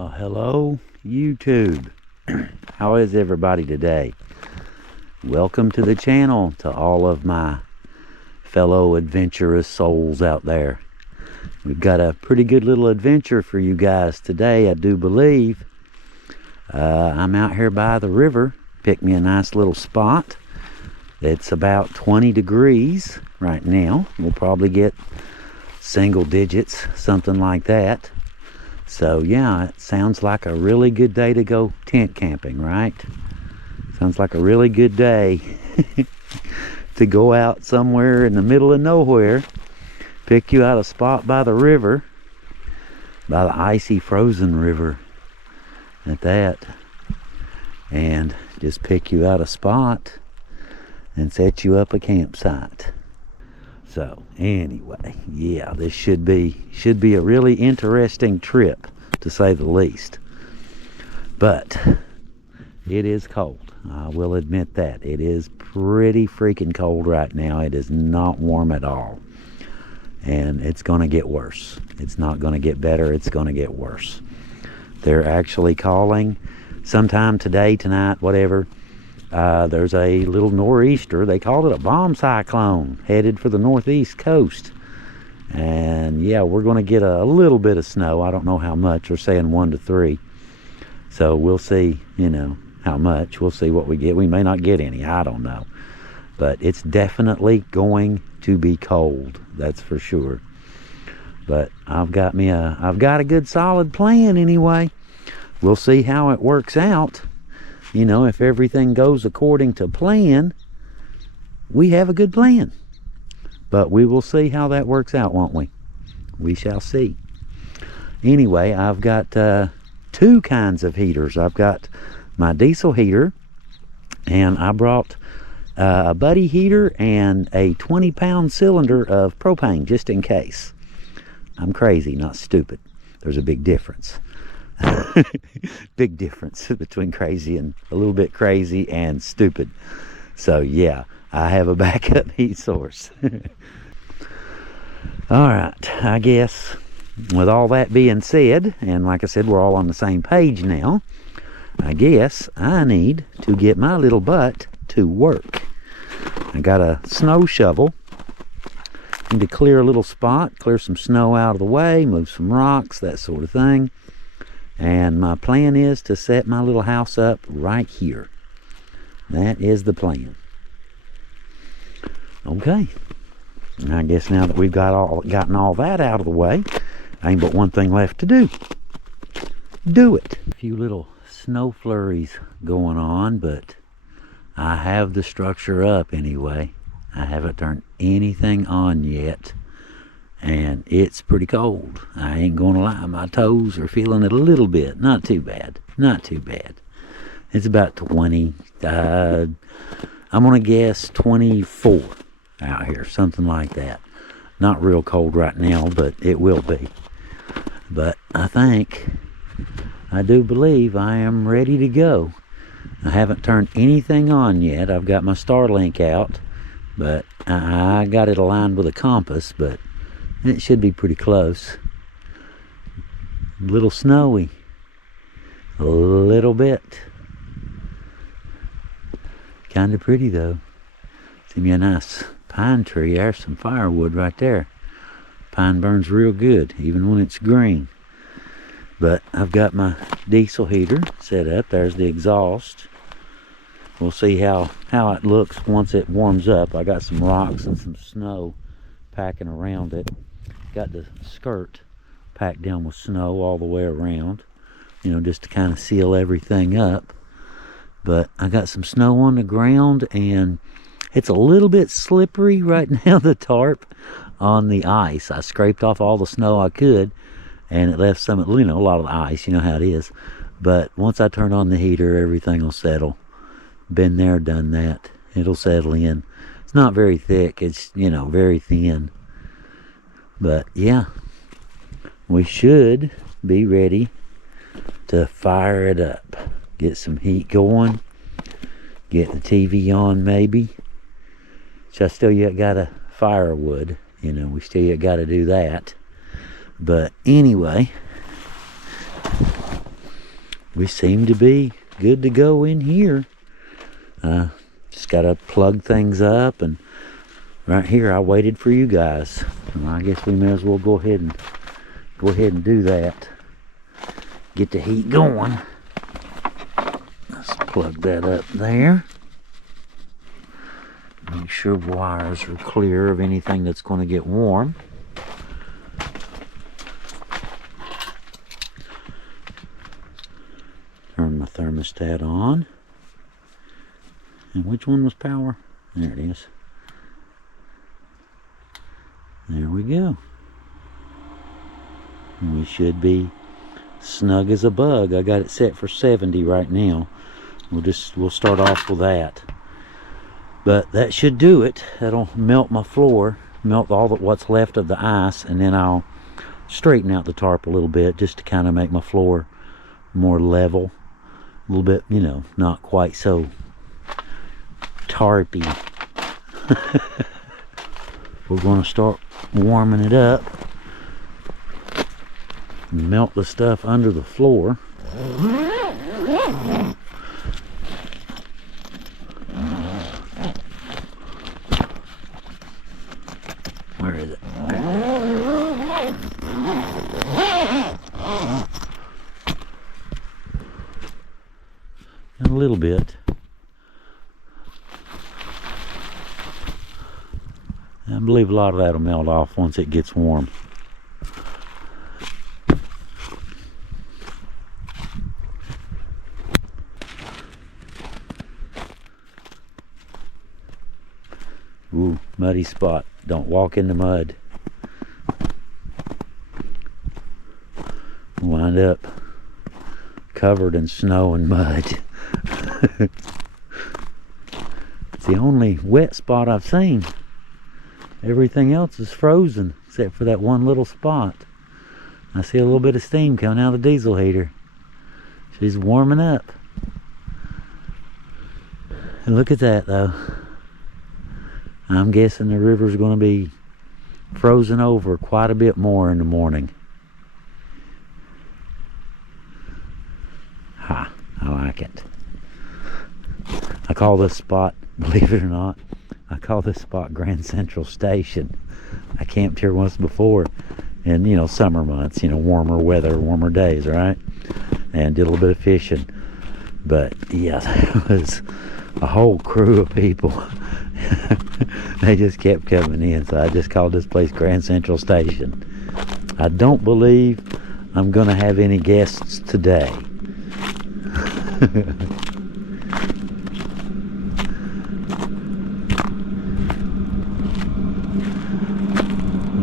Well, hello, YouTube. How is everybody today? Welcome to the channel to all of my fellow adventurous souls out there. We've got a pretty good little adventure for you guys today, I do believe. I'm out here by the river. Picked me a nice little spot. It's about 20 degrees right now. We'll probably get single digits, something like that. So yeah, it sounds like a really good day to go tent camping, right? Sounds like a really good day to go out somewhere in the middle of nowhere, pick you out a spot by the river, by the icy frozen river at that, and just pick you out a spot and set you up a campsite. So anyway, yeah, this should be a really interesting trip, to say the least. But it is cold. I will admit that. It is pretty freaking cold right now. It is not warm at all. And it's going to get worse. It's not going to get better. It's going to get worse. They're actually calling sometime today, tonight, whatever. There's a little nor'easter. They called it a bomb cyclone headed for the northeast coast. And yeah, we're going to get a little bit of snow. I don't know how much. They're saying 1 to 3. So we'll see, how much. We'll see what we get. We may not get any. I don't know. But it's definitely going to be cold. That's for sure. But I've got a good solid plan anyway. We'll see how it works out. If everything goes according to plan, we have a good plan. But we will see how that works out, won't we? We shall see. Anyway, I've got two kinds of heaters. I've got my diesel heater, and I brought a buddy heater and a 20-pound cylinder of propane, just in case. I'm crazy, not stupid. There's a big difference. Big difference between crazy and a little bit crazy and stupid. So yeah, I have a backup heat source. All right, I guess with all that being said, and like I said, we're all on the same page now, I guess I need to get my little butt to work. I got a snow shovel. Need to clear a little spot, clear some snow out of the way, move some rocks, that sort of thing. And my plan is to set my little house up right here. That is the plan. Okay. I guess now that we've gotten all that out of the way, ain't but one thing left to do. Do it. A few little snow flurries going on, but I have the structure up anyway. I haven't turned anything on yet. And it's pretty cold. I ain't gonna lie, my toes are feeling it a little bit. Not too bad. Not too bad. It's about 20. I'm gonna guess 24 out here, something like that. Not real cold right now, but it will be. But I do believe I am ready to go. I haven't turned anything on yet. I've got my Starlink out, but I got it aligned with a compass, but it should be pretty close. A little snowy. A little bit. Kind of pretty though. See me a nice pine tree. There's some firewood right there. Pine burns real good, even when it's green. But I've got my diesel heater set up. There's the exhaust. We'll see how it looks once it warms up. I got some rocks and some snow packing around it. Got the skirt packed down with snow all the way around, just to kind of seal everything up. But I got some snow on the ground, and it's a little bit slippery right now, the tarp on the ice. I scraped off all the snow I could, and it left some, a lot of the ice, you know how it is. But once I turn on the heater, everything will settle. Been there, done that. It'll settle in. It's not very thick. It's, very thin. But yeah, we should be ready to fire it up. Get some heat going. Get the TV on maybe. So I still yet got to firewood. We still yet got to do that. But anyway, we seem to be good to go in here. Just gotta plug things up, and right here I waited for you guys. Well, I guess we may as well go ahead and do that. Get the heat going. Let's plug that up there. Make sure wires are clear of anything that's going to get warm. Turn my thermostat on. And which one was power? There it is. There we go. We should be snug as a bug. I got it set for 70 right now. We'll start off with that. But that should do it. That'll melt my floor, melt all what's left of the ice, and then I'll straighten out the tarp a little bit just to kind of make my floor more level. A little bit, you know, not quite so tarpy. We're going to start warming it up. Melt the stuff under the floor. Where is it? A little bit. I believe a lot of that will melt off once it gets warm. Ooh, muddy spot. Don't walk in the mud. Wind up covered in snow and mud. It's the only wet spot I've seen. Everything else is frozen except for that one little spot. I see a little bit of steam coming out of the diesel heater. She's warming up. And look at that though. I'm guessing the river's going to be frozen over quite a bit more in the morning. Ha, I like it. I call this spot, believe it or not, I call this spot Grand Central Station. I camped here once before in, you know, summer months, you know, warmer weather, warmer days, right? And did a little bit of fishing. But yeah, there was a whole crew of people. They just kept coming in, so I just called this place Grand Central Station. I don't believe I'm gonna have any guests today.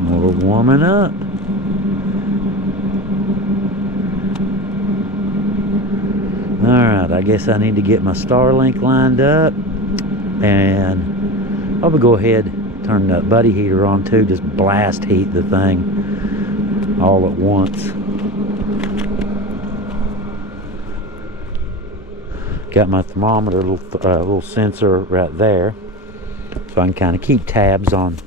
We're warming up. Alright, I guess I need to get my Starlink lined up, and I will go ahead, turn the buddy heater on too, just blast heat the thing all at once. Got my thermometer, little sensor right there, so I can kind of keep tabs on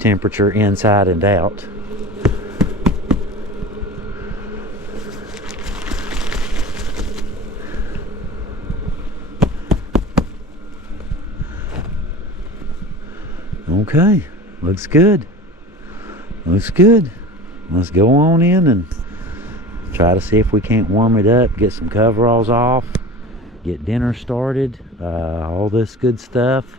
temperature inside and out. Okay, looks good. Looks good. Let's go on in and try to see if we can't warm it up, get some coveralls off, get dinner started, all this good stuff,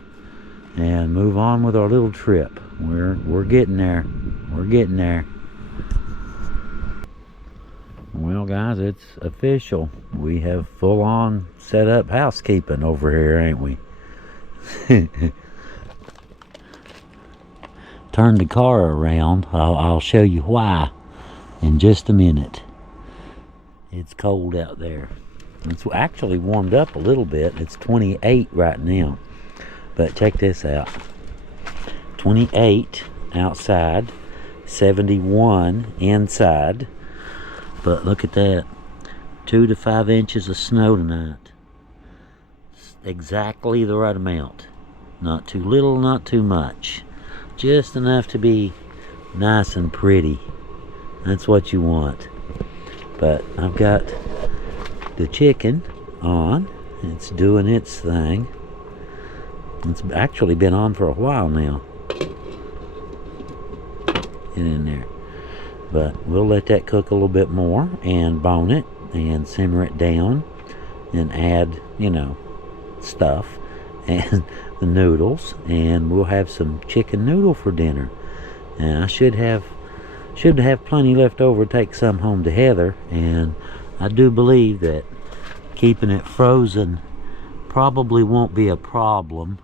and move on with our little trip. We're getting there. We're getting there. Well, guys, it's official. We have full-on set up housekeeping over here, ain't we? Turn the car around. I'll show you why in just a minute. It's cold out there. It's actually warmed up a little bit. It's 28 right now. But check this out. 28 outside, 71 inside. But look at that. 2 to 5 inches of snow tonight. It's exactly the right amount. Not too little, not too much. Just enough to be nice and pretty. That's what you want. But I've got the chicken on. It's doing its thing. It's actually been on for a while now. Get in there. But we'll let that cook a little bit more and bone it and simmer it down and add, you know, stuff and the noodles, and we'll have some chicken noodle for dinner. And I should have plenty left over to take some home to Heather, and I do believe that keeping it frozen probably won't be a problem.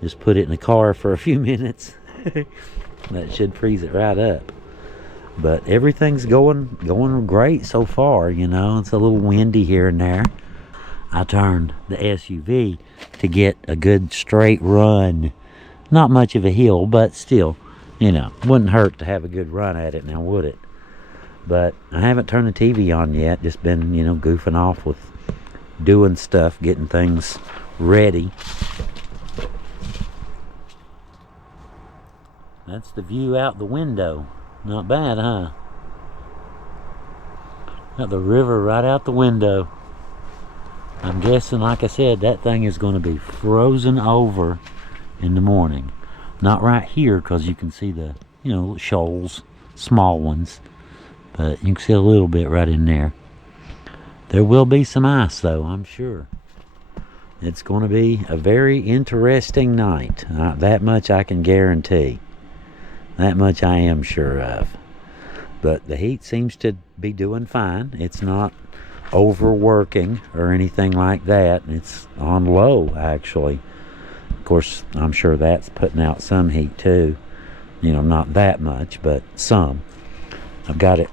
Just put it in the car for a few minutes. That should freeze it right up. But everything's going great so far, you know. It's a little windy here and there. I turned the SUV to get a good straight run. Not much of a hill, but still, you know, wouldn't hurt to have a good run at it now, would it? But I haven't turned the TV on yet. Just been, you know, goofing off with doing stuff, getting things ready. That's the view out the window. Not bad, huh? Got the river right out the window. I'm guessing, like I said, that thing is going to be frozen over in the morning. Not right here, because you can see the, you know, shoals, small ones. But you can see a little bit right in there. There will be some ice, though, I'm sure. It's going to be a very interesting night. That much I can guarantee. That much I am sure of. But the heat seems to be doing fine. It's not overworking or anything like that. It's on low, actually. Of course, I'm sure that's putting out some heat too. You know, not that much, but some. I've got it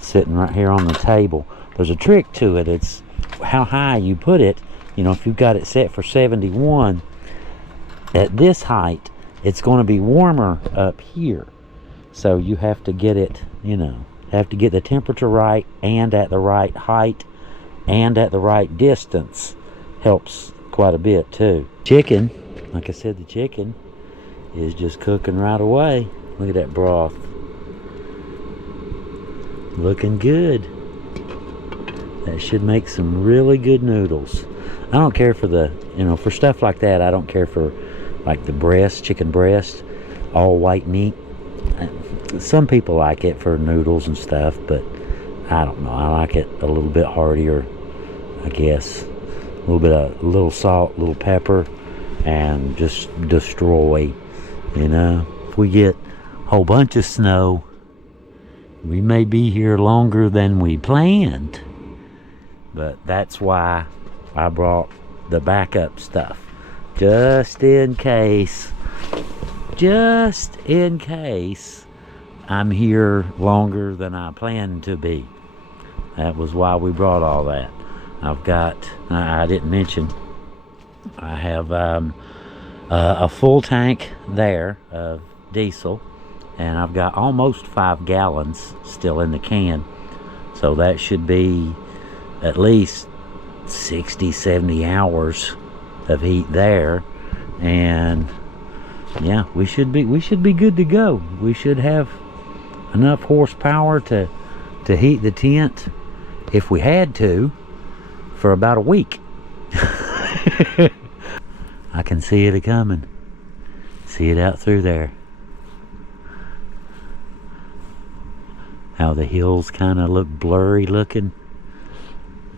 sitting right here on the table. There's a trick to it. It's how high you put it. You know, if you've got it set for 71, at this height, it's going to be warmer up here. So you have to get it, you know, have to get the temperature right and at the right height and at the right distance. Helps quite a bit too. Chicken, like I said, the chicken is just cooking right away. Look at that broth. Looking good. That should make some really good noodles. I don't care for the, you know, for stuff like that, I don't care for like the breast, chicken breast, all white meat. Some people like it for noodles and stuff, but I don't know. I like it a little bit heartier, I guess. A little salt, a little pepper, and just destroy, you know. If we get a whole bunch of snow, we may be here longer than we planned. But that's why I brought the backup stuff. Just in case I'm here longer than I planned to be. That was why we brought all that. I've got, I didn't mention, I have a full tank there of diesel, and I've got almost 5 gallons still in the can. So that should be at least 60-70 hours of heat there, and yeah, we should be good to go. We should have enough horsepower to heat the tent, if we had to, for about a week. I can see it a-coming. See it out through there. How the hills kind of look blurry looking.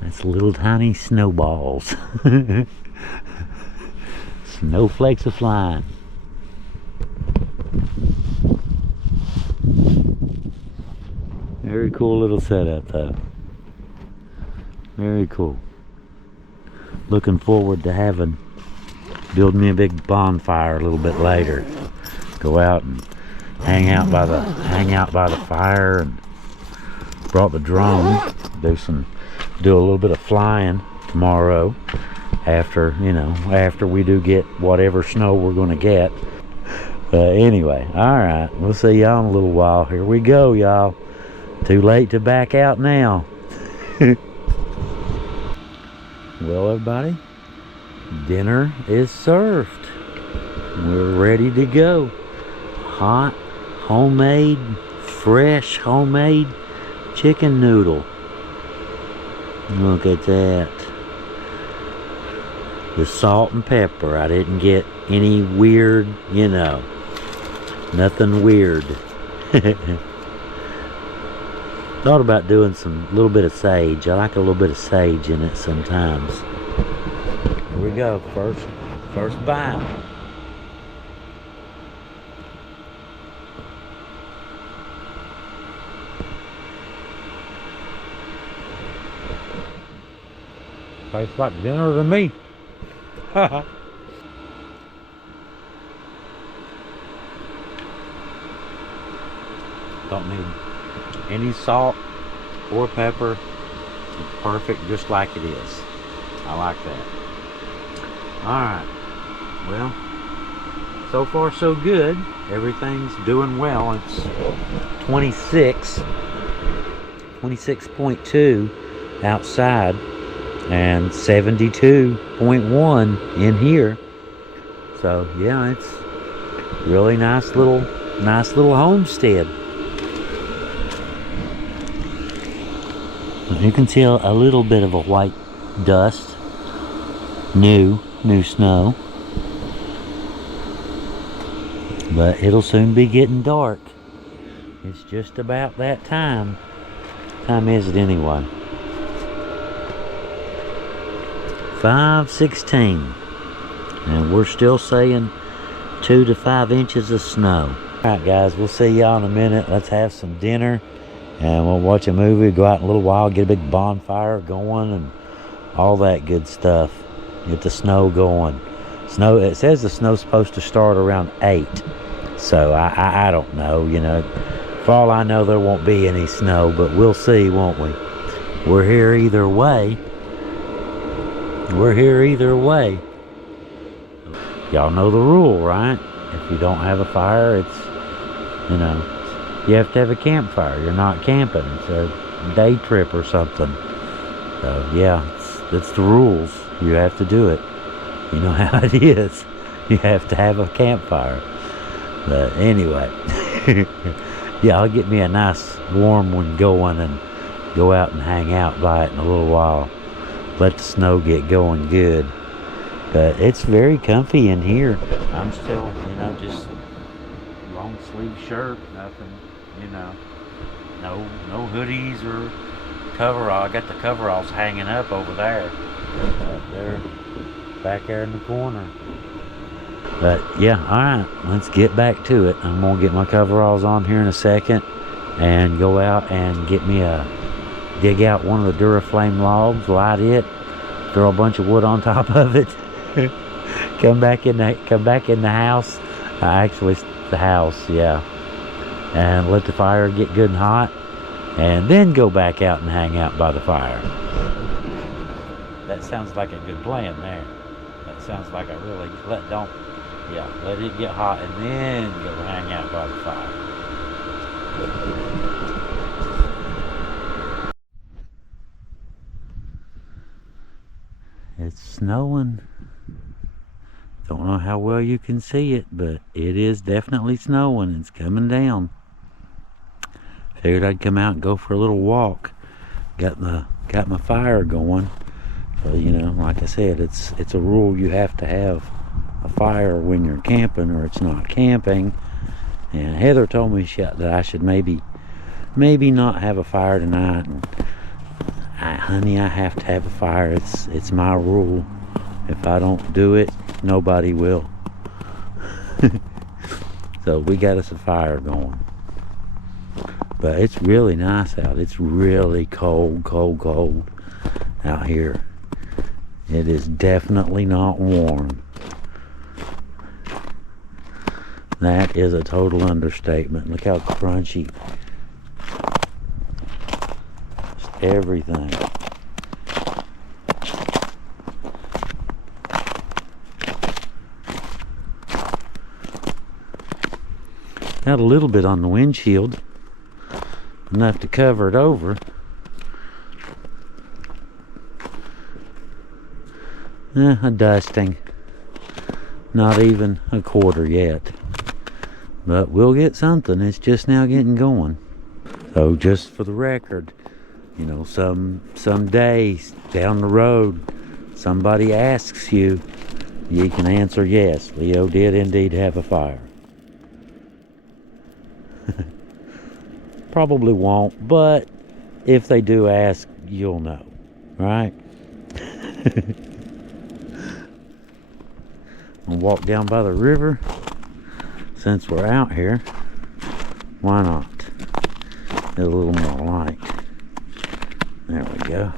That's little tiny snowballs. Snowflakes are flying. Very cool little setup though. Very cool. Looking forward to build me a big bonfire a little bit later. Go out and hang out by the fire, and brought the drone. Do a little bit of flying tomorrow after we do get whatever snow we're going to get. Anyway, alright, we'll see y'all in a little while. Here we go, y'all. Too late to back out now. Well, everybody, dinner is served. We're ready to go. Hot, homemade, fresh homemade chicken noodle. Look at that. The salt and pepper. I didn't get any weird, you know, nothing weird. Thought about doing some little bit of sage. I like a little bit of sage in it sometimes. Here we go. First bite. Tastes like dinner to me. Don't need any salt or pepper. It's perfect just like it is. I like that. Alright. Well, so far so good. Everything's doing well. It's 26.2 outside and 72.1 in here. So yeah, it's really nice little homestead. You can see a little bit of a white dust. New snow. But it'll soon be getting dark. It's just about that time. What time is it anyway? 5:16. And we're still saying 2 to 5 inches of snow. Alright guys, we'll see y'all in a minute. Let's have some dinner. And we'll watch a movie, go out in a little while, get a big bonfire going and all that good stuff. Get the snow going. Snow, it says the snow's supposed to start around 8. So I don't know, you know. For all I know, there won't be any snow, but we'll see, won't we? We're here either way. We're here either way. Y'all know the rule, right? If you don't have a fire, it's, you know, you have to have a campfire. You're not camping. It's a day trip or something. So yeah, it's the rules. You have to do it. You know how it is. You have to have a campfire. But anyway, yeah, I'll get me a nice warm one going and go out and hang out by it in a little while. Let the snow get going good. But it's very comfy in here. I'm still, you know, just long sleeve shirt, nothing, you know, no hoodies or coverall. I got the coveralls hanging up over there, back there in the corner. But yeah, alright, let's get back to it. I'm gonna get my coveralls on here in a second and go out and get me dig out one of the Duraflame logs, light it, throw a bunch of wood on top of it, come back in the house. Actually, the house, yeah, and let the fire get good and hot, and then go back out and hang out by the fire. That sounds like a good plan there. That sounds like a really let it get hot and then go hang out by the fire. It's snowing. Don't know how well you can see it, but it is definitely snowing. It's coming down. Figured I'd come out and go for a little walk. Got my fire going. So, you know, like I said, it's a rule. You have to have a fire when you're camping, or it's not camping. And Heather told me that I should maybe not have a fire tonight. And honey, I have to have a fire. It's my rule. If I don't do it, nobody will. So we got us a fire going. But it's really nice out. It's really cold out here. It is definitely not warm. That is a total understatement. Look how crunchy. Just everything. Got a little bit on the windshield. Enough to cover it over. A dusting. Not even a quarter yet. But we'll get something. It's just now getting going. So just for the record, You know, some days down the road, somebody asks you, you can answer yes, Leo did indeed have a fire. Probably won't, but if they do ask, you'll know, right? I'll walk down by the river. Since we're out here, why not? Get a little more light. There we go.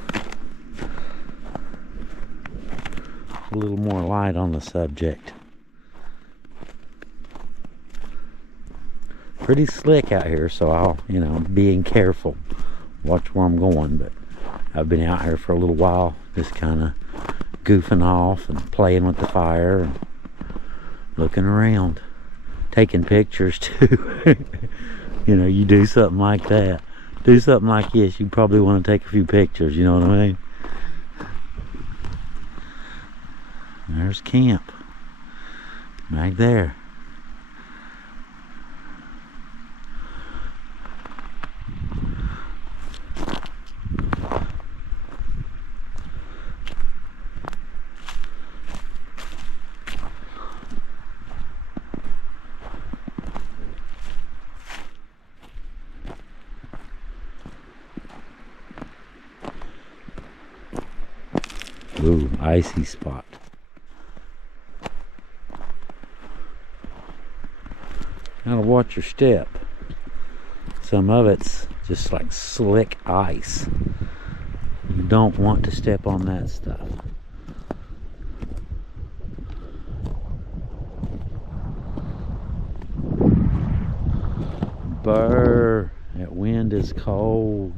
A little more light on the subject. Pretty slick out here, so I'll, being careful. Watch where I'm going, but I've been out here for a little while, just kind of goofing off and playing with the fire and looking around. Taking pictures too. You do something like that. Do something like this, you probably want to take a few pictures, you know what I mean? There's camp. Right there. Ooh, icy spot. Gotta watch your step. Some of it's just like slick ice. You don't want to step on that stuff. Brr, that wind is cold.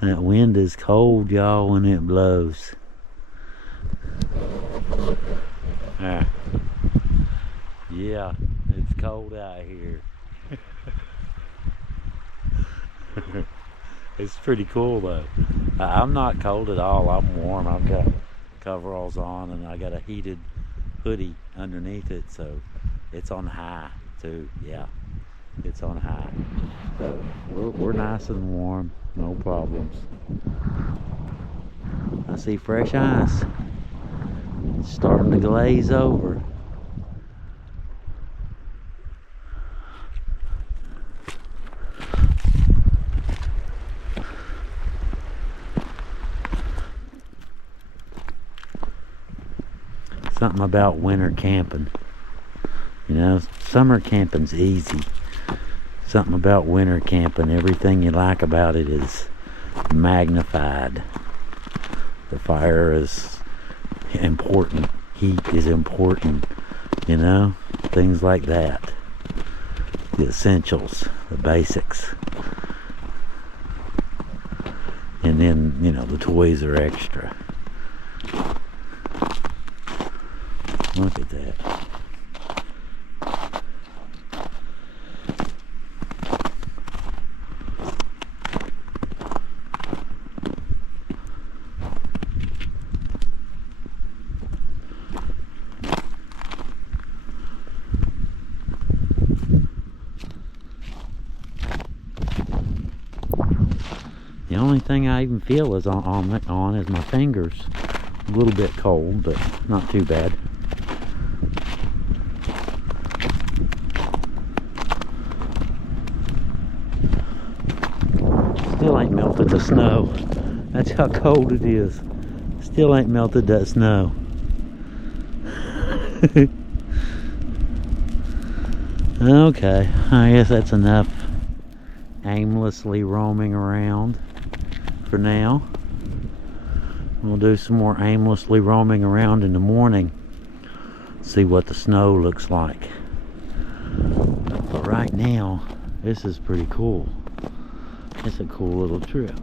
That wind is cold, y'all, when it blows. Yeah, it's cold out here. It's pretty cool though. I'm not cold at all. I'm warm. I've got coveralls on and I got a heated hoodie underneath it, so it's on high too. Yeah, it's on high. So we're nice and warm. No problems. I see fresh ice. It's starting to glaze over. Something about winter camping. Summer camping's easy. Something about winter camping, everything you like about it is magnified. The fire is important. Heat is important. Things like that. The essentials, the basics. And then, the toys are extra. Look at that. The only thing I even feel is on is my fingers. A little bit cold, but not too bad. Still ain't melted the snow. That's how cold it is. Still ain't melted that snow. Okay, I guess that's enough aimlessly roaming around for now. We'll do some more aimlessly roaming around in the morning. See what the snow looks like. But right now, this is pretty cool. It's a cool little trip.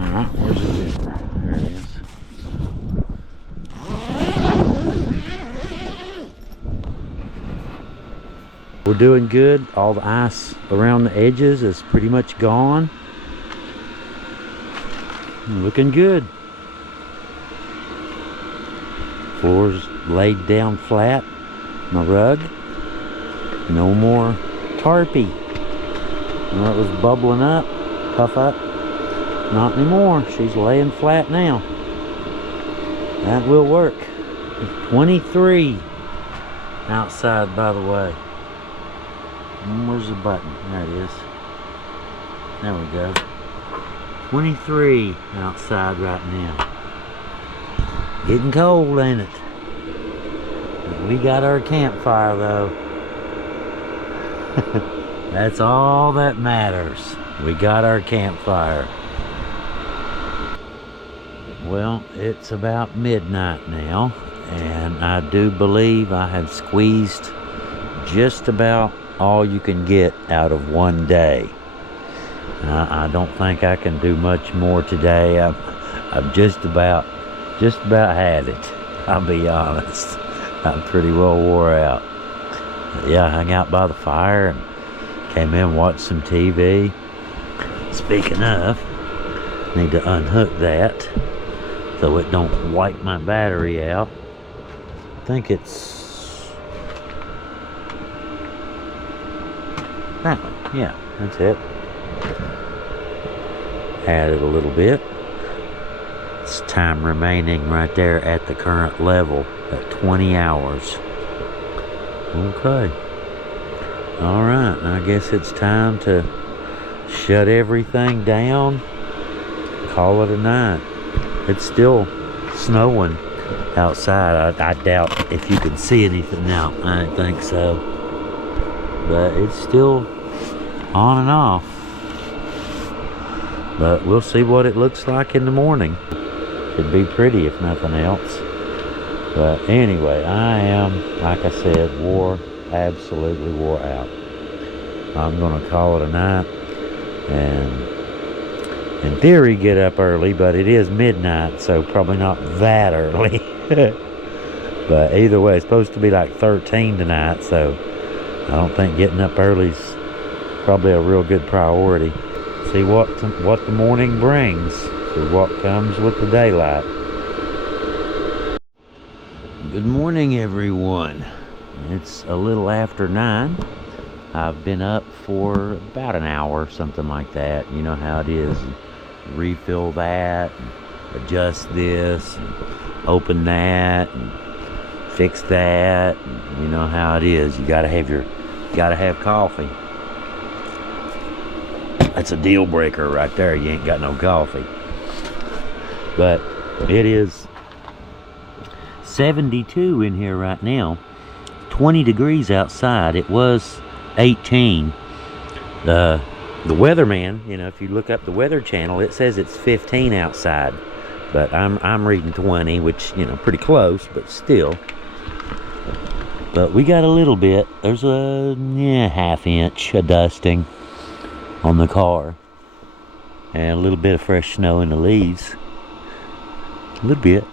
Alright, where's the river? There it is. we're doing good. All the ice around the edges is pretty much gone. Looking good. Floor's laid down flat. My rug. No more tarpy. That was bubbling up, puff up. Not anymore. She's laying flat now. That will work. 23 outside, by the way. Where's the button? There it is. There we go. 23 outside right now. Getting cold, ain't it? We got our campfire though. That's all that matters. We got our campfire. Well, it's about midnight now, and I do believe I have squeezed just about all you can get out of one day. I don't think I can do much more today. I've just about had it. I'll be honest. I'm pretty well wore out. Yeah, I hung out by the fire and came in and watched some TV. Speaking of, need to unhook that so it don't wipe my battery out. I think it's that one. Yeah, that's it. Add it a little bit. It's time remaining right there at the current level at 20 hours. Okay. Alright, I guess it's time to shut everything down. Call it a night. It's still snowing outside. I doubt if you can see anything now. I don't think so. But it's still on and off. But we'll see what it looks like in the morning. Should be pretty if nothing else. But anyway, I am, like I said, absolutely wore out. I'm going to call it a night. And in theory, get up early, but it is midnight, so probably not that early. But either way, it's supposed to be like 13 tonight, so I don't think getting up early is probably a real good priority. See what the morning brings. See what comes with the daylight. Good morning, everyone. It's a little after 9. I've been up for about an hour, something like that. You know how it is. Refill that, and adjust this, and open that, and fix that. And you know how it is. You gotta have coffee. That's a deal breaker right there. You ain't got no coffee. But it is 72 in here right now. 20 degrees outside. It was 18. The weatherman, you know, if you look up the weather channel, it says it's 15 outside. But I'm reading 20, which, you know, pretty close, but still. But we got a little bit. There's a half inch of dusting on the car. And a little bit of fresh snow in the leaves. A little bit.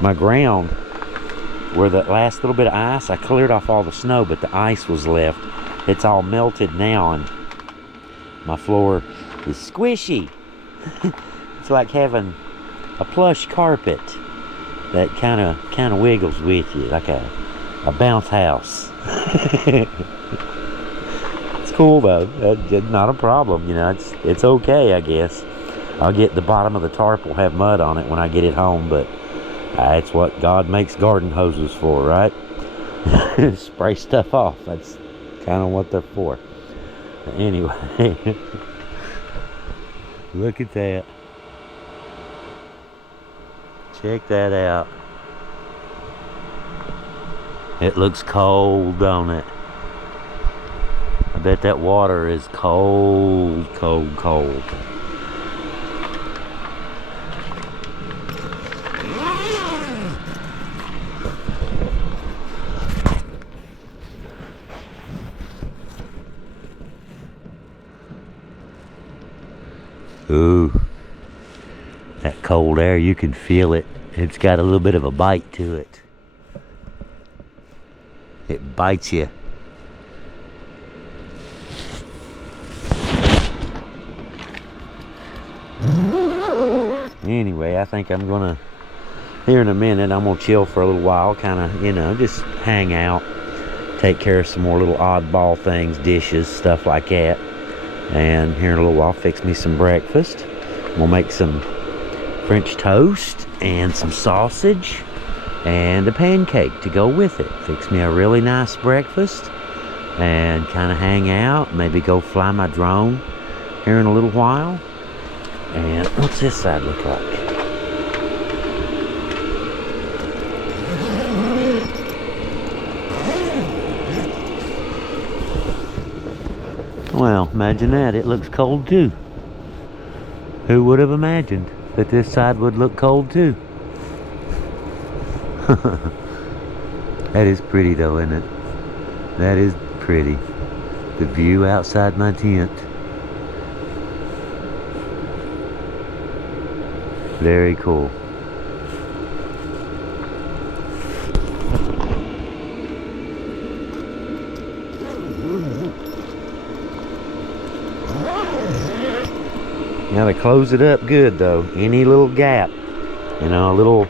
My ground, where the last little bit of ice, I cleared off all the snow, but the ice was left. It's all melted now, and my floor is squishy. It's like having a plush carpet that kind of wiggles with you, like a bounce house. It's cool though. Not a problem, you know. It's okay, I guess. I'll get the bottom of the tarp will have mud on it when I get it home, but that's what God makes garden hoses for, right? Spray stuff off. That's kind of what they're for. But anyway, look at that. Check that out. It looks cold, don't it? I bet that water is cold, cold, cold. Ooh, that cold air, you can feel it. It's got a little bit of a bite to it. bite you. Anyway, I think I'm gonna, here in a minute, I'm gonna chill for a little while, kind of, you know, just hang out, take care of some more little oddball things, dishes, stuff like that. And here in a little while, fix me some breakfast. We'll make some French toast and some sausage and a pancake to go with it. Fix me a really nice breakfast and kind of hang out, maybe go fly my drone here in a little while. And what's this side look like? Well, imagine that. It looks cold too. Who would have imagined that this side would look cold too? That is pretty though, isn't it? That is pretty. The view outside my tent. Very cool. Now to close it up good though, any little gap, you know, a little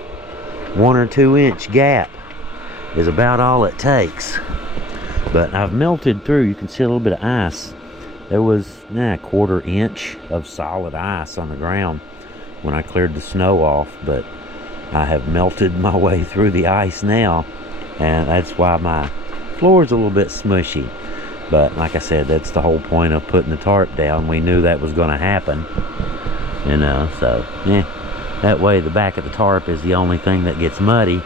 1 or 2 inch gap is about all it takes. But I've melted through, you can see a little bit of ice. There was a 1/4 inch of solid ice on the ground when I cleared the snow off, but I have melted my way through the ice now, and that's why my floor is a little bit smushy. But like I said, that's the whole point of putting the tarp down. We knew that was going to happen, you know, so yeah, that way the back of the tarp is the only thing that gets muddy,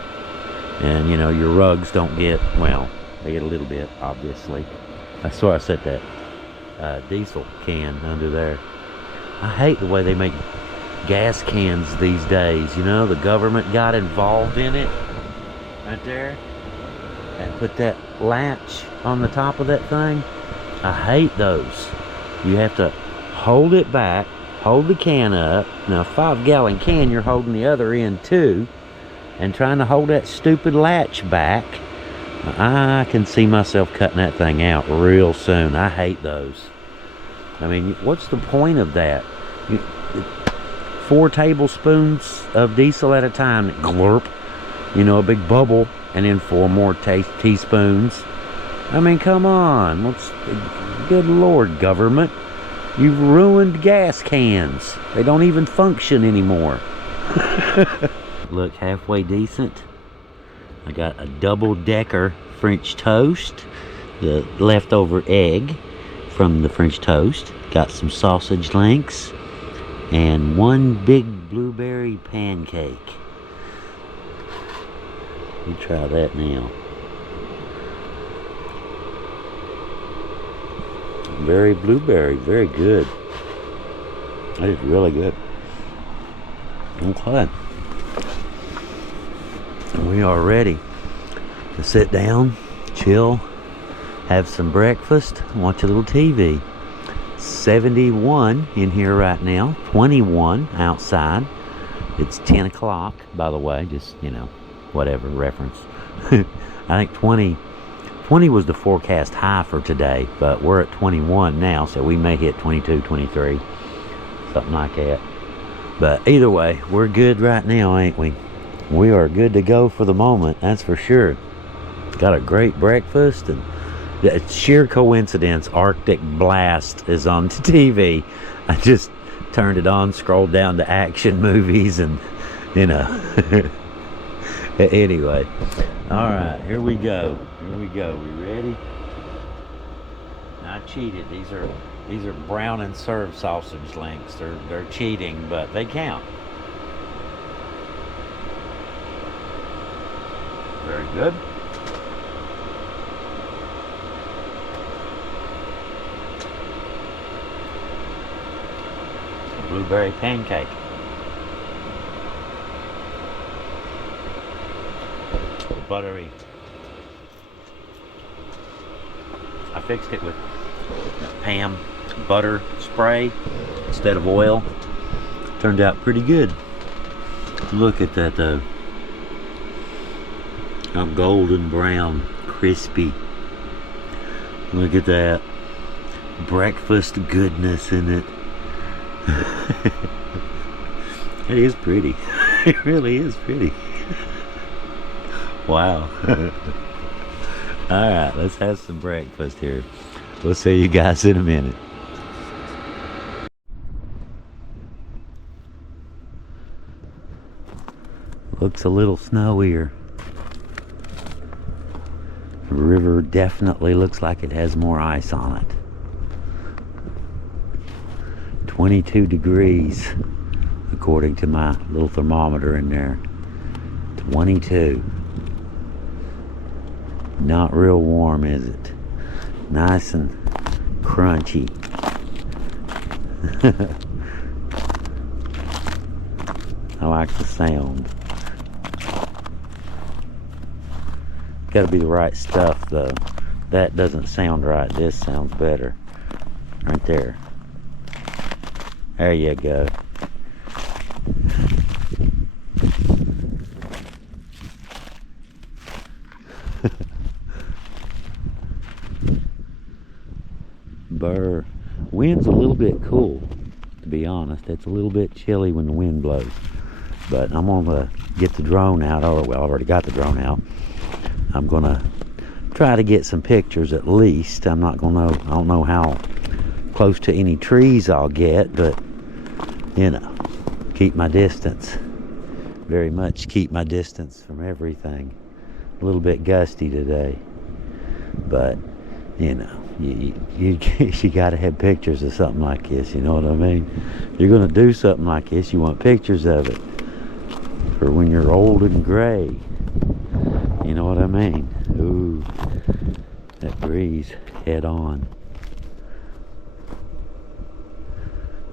and you know, your rugs don't get, well, they get a little bit, obviously. That's why I set that diesel can under there. I hate the way they make gas cans these days, you know. The government got involved in it right there and put that latch on the top of that thing. I hate those. You have to hold it back, hold the can up. Now, a 5-gallon can, you're holding the other end too, and trying to hold that stupid latch back. I can see myself cutting that thing out real soon. I hate those. I mean, what's the point of that? 4 tablespoons of diesel at a time, glurp, you know, a big bubble, and then 4 more teaspoons. I mean, come on. Good Lord, government. You've ruined gas cans. They don't even function anymore. Look halfway decent. I got a double-decker French toast, the leftover egg from the French toast. Got some sausage links and 1 big blueberry pancake. Let me try that now. Very blueberry, very good. That is really good. Okay. We are ready to sit down, chill, have some breakfast, watch a little TV. 71 in here right now, 21 outside. It's 10 o'clock, by the way, just, you know, whatever reference. I think 20 was the forecast high for today, but we're at 21 now, so we may hit 22, 23, something like that. But either way, we're good right now, ain't we? We are good to go for the moment, that's for sure. Got a great breakfast, and it's sheer coincidence Arctic Blast is on TV. I just turned it on, scrolled down to action movies, and, you know. Anyway, all right, here we go. Here we go. We ready? I cheated. These are brown and served sausage links. They're cheating, but they count. Very good. Blueberry pancake. Buttery. I fixed it with Pam butter spray instead of oil. Turned out pretty good. Look at that though. How golden brown, crispy. Look at that. Breakfast goodness in it. It is pretty. It really is pretty. Wow. Alright, let's have some breakfast here. We'll see you guys in a minute. Looks a little snowier. The river definitely looks like it has more ice on it. 22 degrees according to my little thermometer in there. 22. Not real warm, is it? Nice and crunchy. I like the sound. Gotta be the right stuff though. That doesn't sound right. This sounds better. Right there. There you go. Burr. Wind's a little bit cool, to be honest. It's a little bit chilly when the wind blows. But I'm gonna get the drone out, or well, I already got the drone out. I'm gonna try to get some pictures at least. I don't know how close to any trees I'll get, but you know, keep my distance. Very much keep my distance from everything. A little bit gusty today, but you know, you gotta have pictures of something like this, you know what I mean? If you're gonna do something like this, you want pictures of it for when you're old and gray. You know what I mean? Ooh, that breeze head on.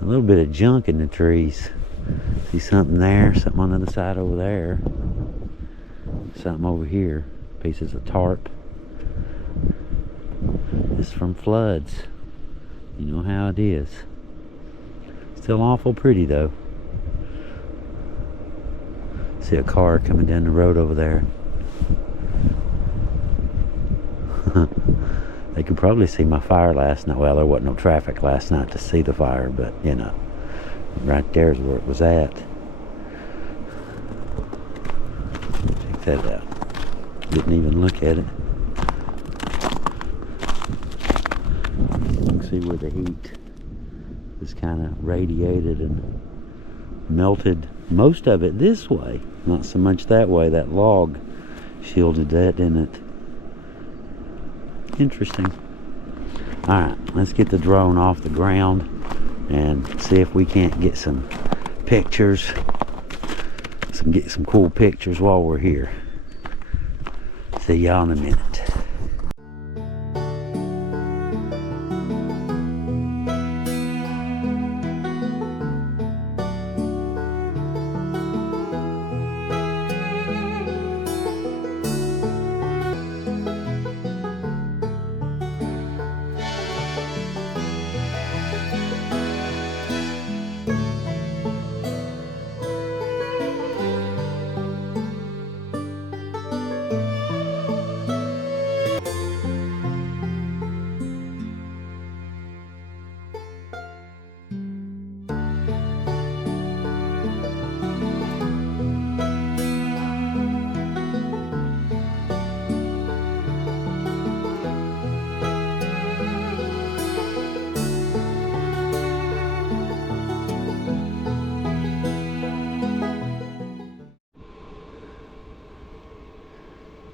A little bit of junk in the trees. See something there, something on the other side over there, something over here, pieces of tarp. This is from floods. You know how it is. Still awful pretty though. See a car coming down the road over there. They could probably see my fire last night. Well, there wasn't no traffic last night to see the fire, but you know, right there is where it was at. Check that out. Didn't even look at it. You can see where the heat is kind of radiated and melted most of it this way, not so much that way. That log shielded that, didn't it? Interesting. Alright, let's get the drone off the ground and see if we can't get some pictures. Get some cool pictures while we're here. See y'all in a minute.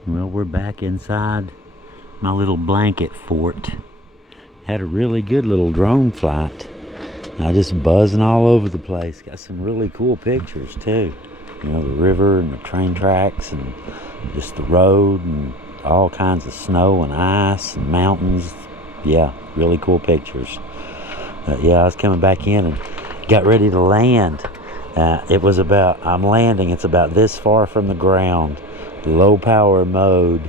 Well, we're back inside my little blanket fort. Had a really good little drone flight. Now just buzzing all over the place. Got some really cool pictures too. You know, the river and the train tracks and just the road and all kinds of snow and ice and mountains. Yeah, really cool pictures. Yeah, I was coming back in and got ready to land. I'm landing, it's about this far from the ground. Low power mode.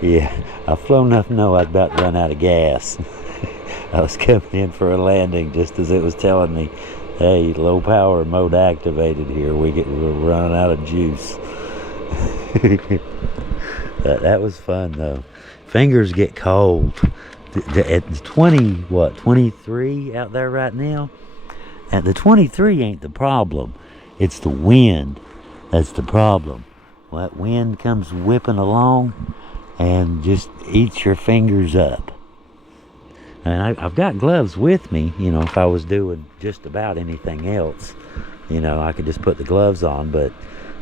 Yeah, I've flown enough to know I was about to run out of gas. I was coming in for a landing just as it was telling me, hey, low power mode activated here. We're running out of juice. That was fun though. fingers get cold. At the 23 out there right now? At the 23 ain't the problem. It's the wind that's the problem. Well, that wind comes whipping along and just eats your fingers up. And I've got gloves with me, you know, if I was doing just about anything else, you know, I could just put the gloves on, but,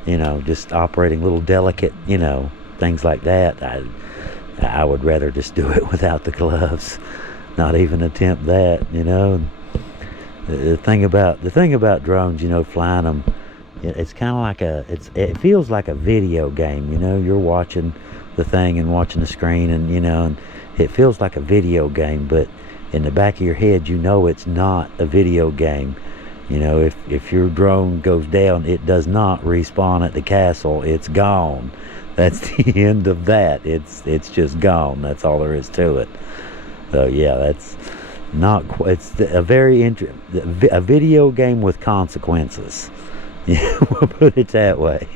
you know, just operating little delicate, you know, things like that, I would rather just do it without the gloves, not even attempt that, you know. The thing about drones, you know, flying them, it's kind of like it feels like a video game, you know. You're watching the thing and watching the screen, and you know, and it feels like a video game, but in the back of your head, you know it's not a video game. You know, if your drone goes down, it does not respawn at the castle. It's gone. That's the end of that. It's just gone. That's all there is to it. So yeah, that's not quite. It's a video game with consequences. Yeah, we'll put it that way.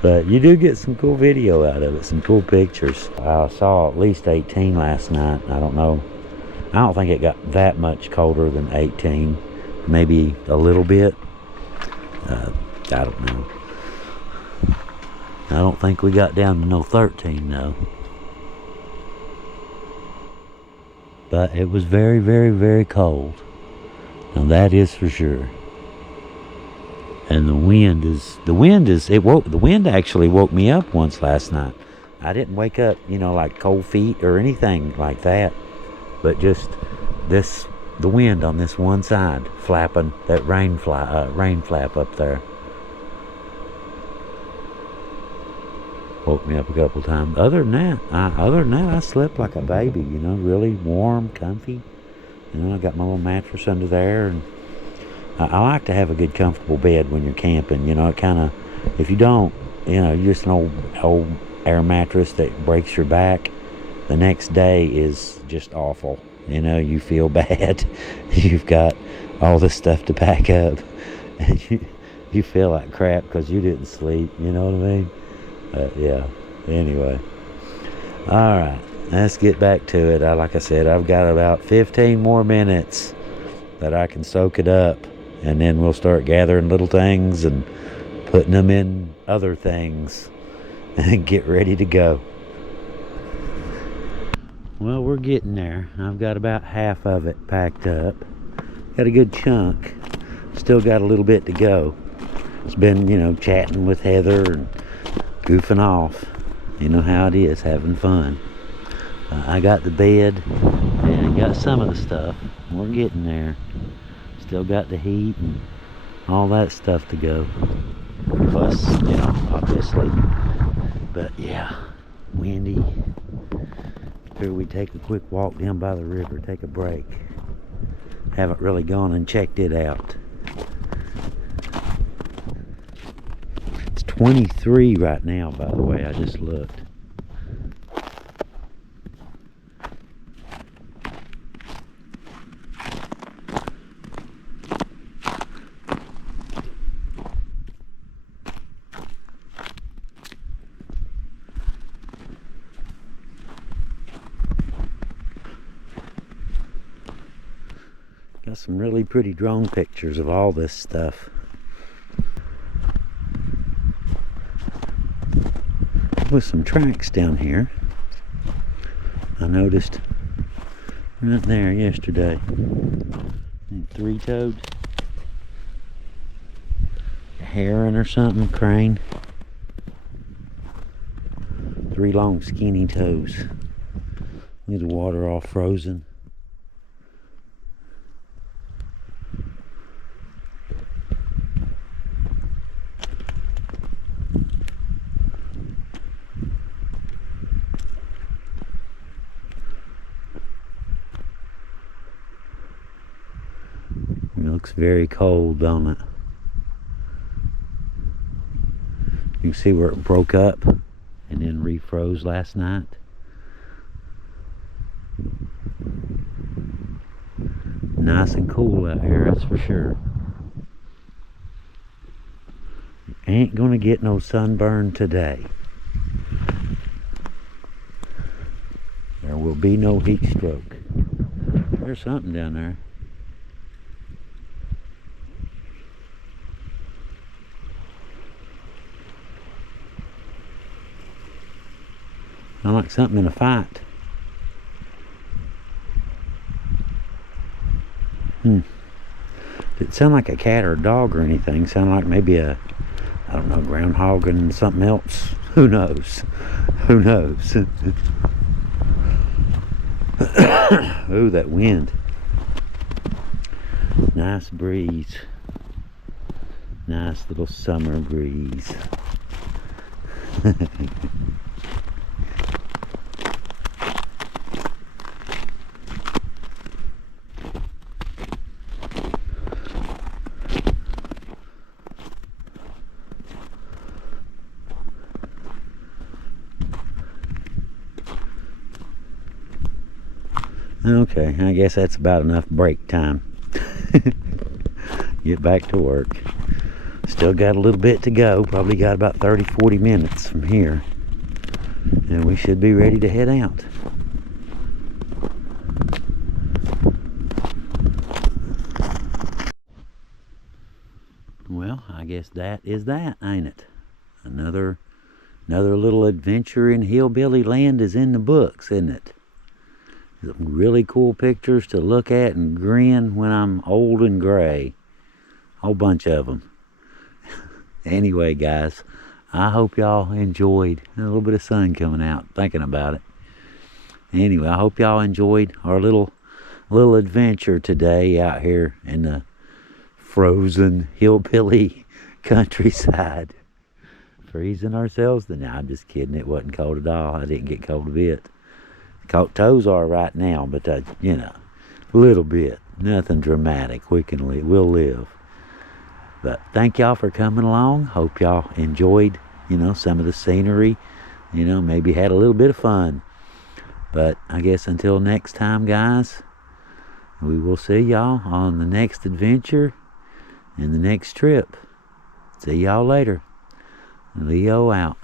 But you do get some cool video out of it, some cool pictures. I saw at least 18 last night. I don't know. I don't think it got that much colder than 18. Maybe a little bit. I don't know. I don't think we got down to no 13 though. But it was very, very, very cold. Now that is for sure. And the wind actually woke me up once last night. I didn't wake up, you know, like cold feet or anything like that, but just the wind on this one side flapping that rain flap up there. Woke me up a couple times. Other than that, I slept like a baby, you know, really warm, comfy. You know, I got my little mattress under there, and I like to have a good comfortable bed when you're camping. You know, it kind of, if you don't, you know, you're just an old air mattress that breaks your back, the next day is just awful. You know, you feel bad. You've got all this stuff to pack up, and you feel like crap because you didn't sleep. You know what I mean? Yeah. Anyway, all right, let's get back to it. Like I said, I've got about 15 more minutes that I can soak it up. And then we'll start gathering little things and putting them in other things and get ready to go. Well, we're getting there. I've got about half of it packed up. Got a good chunk. Still got a little bit to go. It's been, you know, chatting with Heather and goofing off. You know how it is, having fun. I got the bed and got some of the stuff. We're getting there. Still got the heat and all that stuff to go. Plus, you know, obviously. But yeah, windy. Figured we'd take a quick walk down by the river, take a break. Haven't really gone and checked it out. It's 23 right now, by the way. I just looked. Got some really pretty drone pictures of all this stuff. With some tracks down here. I noticed right there yesterday. Three-toed. Heron or something, crane. Three long skinny toes. Leave the water all frozen. It looks very cold, don't it? You can see where it broke up and then refroze last night. Nice and cool out here, that's for sure. Ain't gonna get no sunburn today. be no heat stroke. There's something down there. Sound like something in a fight. Did it sound like a cat or a dog or anything? Sound like maybe a, I don't know, groundhog and something else. Who knows? Who knows? Ooh, that wind. Nice breeze. Nice little summer breeze. Okay, I guess that's about enough break time. Get back to work. Still got a little bit to go. Probably got about 30-40 minutes from here. And we should be ready to head out. Well, I guess that is that, ain't it? Another little adventure in hillbilly land is in the books, isn't it? Some really cool pictures to look at and grin when I'm old and gray. Whole bunch of them. Anyway, guys, I hope y'all enjoyed a little bit of sun coming out, thinking about it. Anyway, I hope y'all enjoyed our little adventure today out here in the frozen hillbilly countryside. Freezing ourselves? No, I'm just kidding. It wasn't cold at all. I didn't get cold a bit. Toes are right now, but you know, a little bit. Nothing dramatic. We'll live. But thank y'all for coming along. Hope y'all enjoyed, you know, some of the scenery. You know, maybe had a little bit of fun. But I guess until next time, guys, we will see y'all on the next adventure and the next trip. See y'all later. Leo out.